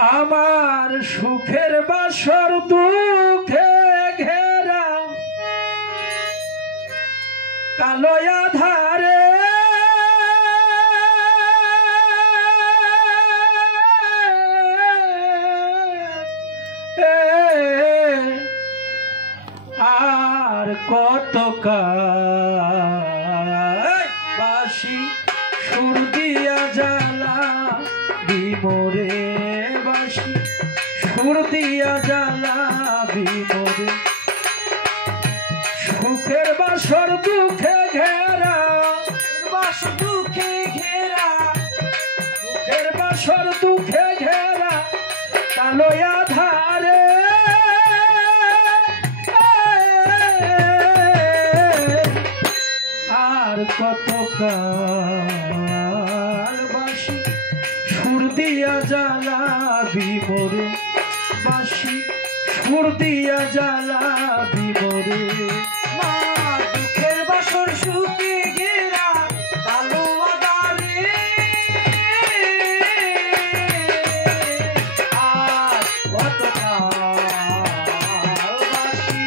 আমার সুখের বাসর দুঃখে ঘেরা কালো আধারে আর কত বাসি সুর দিয়া জ্বালা বিমরে বাসি সুর দিয়া জ্বালা বিমরে সুখের বাসর দুঃখে ঘেরা বাসর দুঃখে ঘেরা সুখের বাসর দুঃখে ঘেরা কালো আধারে আর কত কাল বাসি সুর দিয়া জ্বালা বিমরে বাসি সুর দিয়া জ্বালা বিমরে মা দুঃখের বাসর সুখে ঘেরা কালো আধারে আর কত কাল বাসি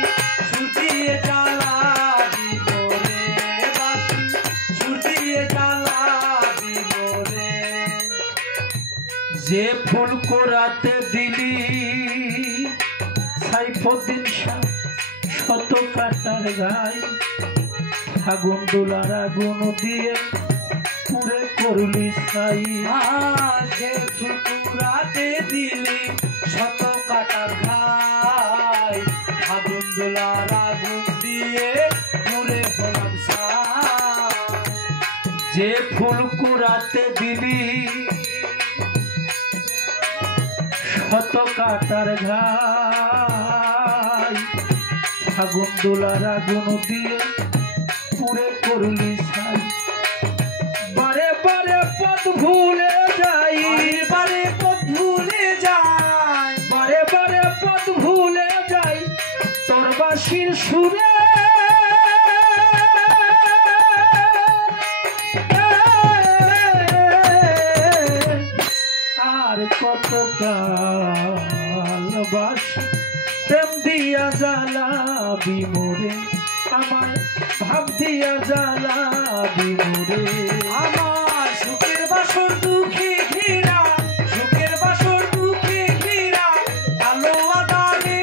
সুর দিয়ে জ্বালা বিমরে বাসি সুর দিয়ে জ্বালা বিমরে যে ফুল কোরাতে দিলি সাইফুদ্দিন শাহ শত কাটার গাই আগুন দোলার আগুন দিয়ে পুরে করলি ছাই যে ফুলকুরাতে দিলি শত কাটার ঘাই আগুন দোলার আগুন দিয়ে পুরে হলাম ছাই যে ফুল কোরাতে দিলি শত কাটার ঘাই আগুন দোলার আগুন দিয়ে পুরে করলি ছাই বারে বারে পথ ভুলে যাই বারে পথ ভুলে যায় বারে বারে পথ ভুলে যাই তোর বাঁশির সুরে আর কত কাল বাসি প্রেম দিয়া জ্বালা বিমরে আমার ভাব দিয়া জ্বালা বিমরে আমার সুখের বাসর দুঃখে ঘেরা সুখের বাসর দুঃখে ঘেরা কালো আধারে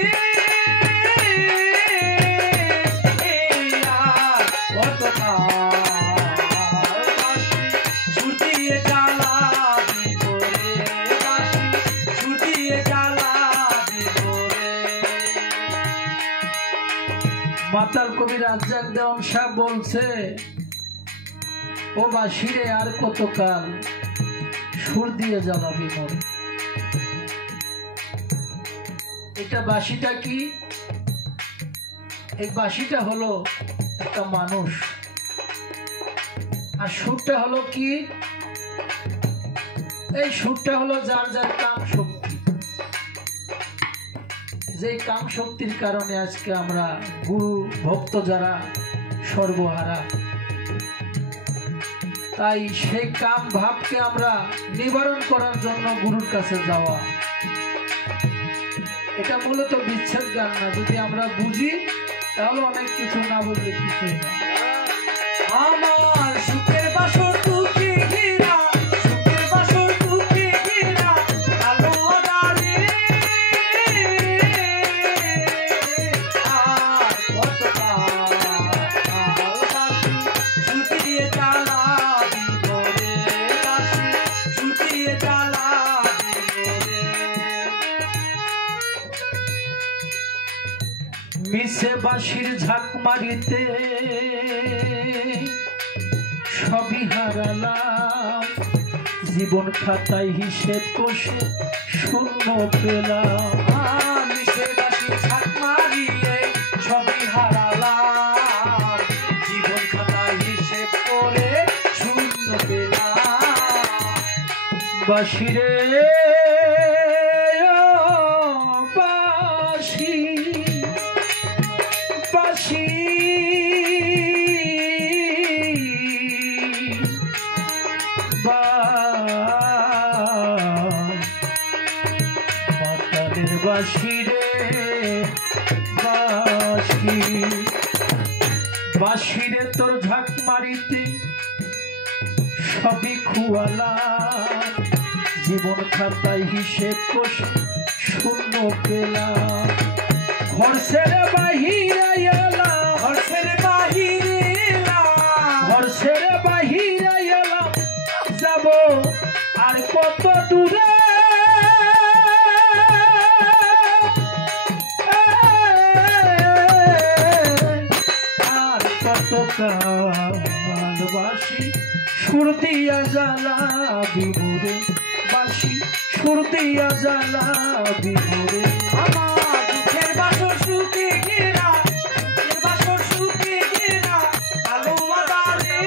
আর কত কাল বাসি সুর দিয়ে জ্বালা বিমরে বাসি সুর দিয়ে জ্বালা বিমরে মাতাল কবি রাজ্জাক দেওয়ান শাহ বলছে ও বাঁশিরে আর কতকাল সুর দিয়ে জ্বালাবি মন। এটা বাঁশিটা কি? এই বাঁশিটা হলো একটা মানুষ, আর সুরটা হলো কি? এই সুরটা হলো যার যার কাম শক্তি। যে কাম শক্তির কারণে আজকে আমরা গুরু ভক্ত যারা সর্বহারা, তাই সেই কাম ভাবকে আমরা নিবারণ করার জন্য গুরুর কাছে যাওয়া। এটা মূলত বিচ্ছেদ গান না। যদি আমরা বুঝি তাহলে অনেক কিছু, না বুঝলে কিছুই না। আমার সুখের বাসর দুঃখে ঘেরা সুখের বাসর দুঃখে ঘেরা কালো আধারে আর কত কাল বাসি সুর দিয়ে জ্বালা বিমরে বাসি সুর দিয়ে জ্বালা বিমরে মিছে বাঁশির ঝাঁক মারিতে সবই হারালাম, জীবন খাতায় হিসেব কষে শূন্য পেলাম। মিশের বাসি ঝাঁক মারিয়ে সবই হারালাম, জীবন খাতায় হিসেব করে শূন্য পেলাম। বাঁশিরে বাঁশি বাঁশি বাঁশি রে বাঁশি, বাঁশি রে তোর ঝাঁক মারিতে সবই খুয়ালা, জীবন খাতায় হিসেব কষে শূন্য পেলাম। ঘর ছেড়ে বাহিরে এলাম, ঘর ছেড়ে বাহিরে এলাম, ঘর ছেড়ে বাহিরে এলাম, যাব আর কত দূরে, আর কত কালবাসি সুর দিয়া জ্বালাবি মোরে, বাঁশি সুর দিয়া জ্বালাবি মোরে। আমার দুঃখের বাসর সুখে ঘেরা, দুঃখের বাসর সুখে ঘেরা, কালো আঁধারে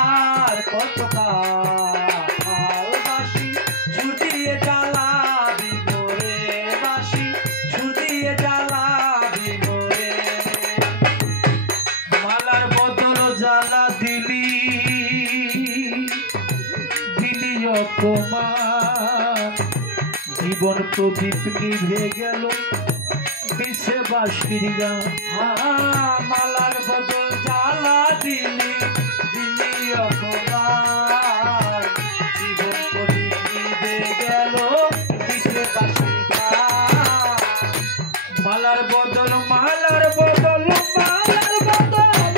আর কত কাল বাঁশি সুর দিয়ে জ্বালাবি মোরে, বাঁশি সুর দিয়ে জ্বালাবি মোরে। মালার বদল জ্বালা দিলি, দিলি অপমান, জীবন প্রদীপ নিভে গেল বিষে বাঁশির গান। মালার বদল জ্বালা দিলি, দিলি অপমান, জীবন প্রদীপ নিভে গেল বিষে বাঁশির গান। মালার বদল মালার বদল মালার বদল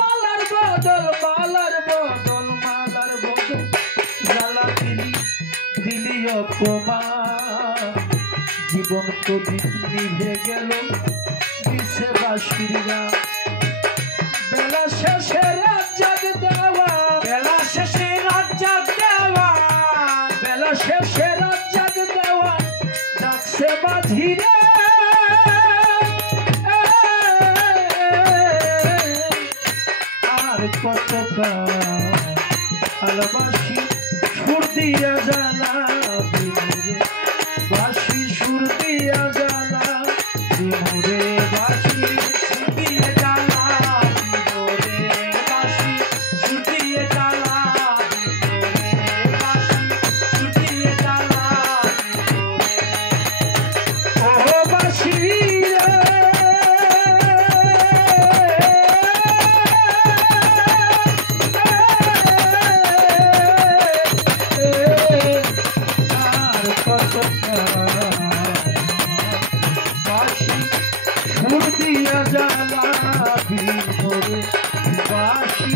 মালার বদল মালার বদল মালার বদল জ্বালা দিলি, দিলি অপমান, জীবন প্রদীপ নিভে গেল বিষে বাঁশির গান। বেলা শেষে রাত জাগ দেওয়া, বেলা শেষে রাত জাগ দেওয়া, বেলা শেষে রাত জাগ দেওয়া, ডাকছে বাঁধিরে আর কত ভালোবাসি সুর দিয়া জ্বালাবি মোরে, বাঁশি সুর দিয়া জ্বালাবি মোরে, বাঁশি সুর দিয়ে জ্বালাবি মোরে, বাঁশি সুর দিয়ে জ্বালাবি মোরে, বাঁশি সুর দিয়ে জ্বালাবি মোরে। ও বাঁশি রে আর কত বাঁশি সুর দিয়া জ্বালাবি মোরে, বাঁশি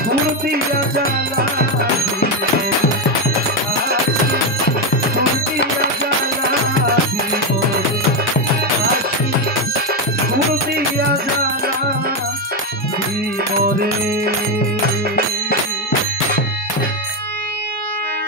সুর দিয়া জ্বালাবি মোরে, বাঁশি সুর দিয়া জ্বালাবি মোরে, বাঁশি সুর দিয়া জ্বালাবি মোরে।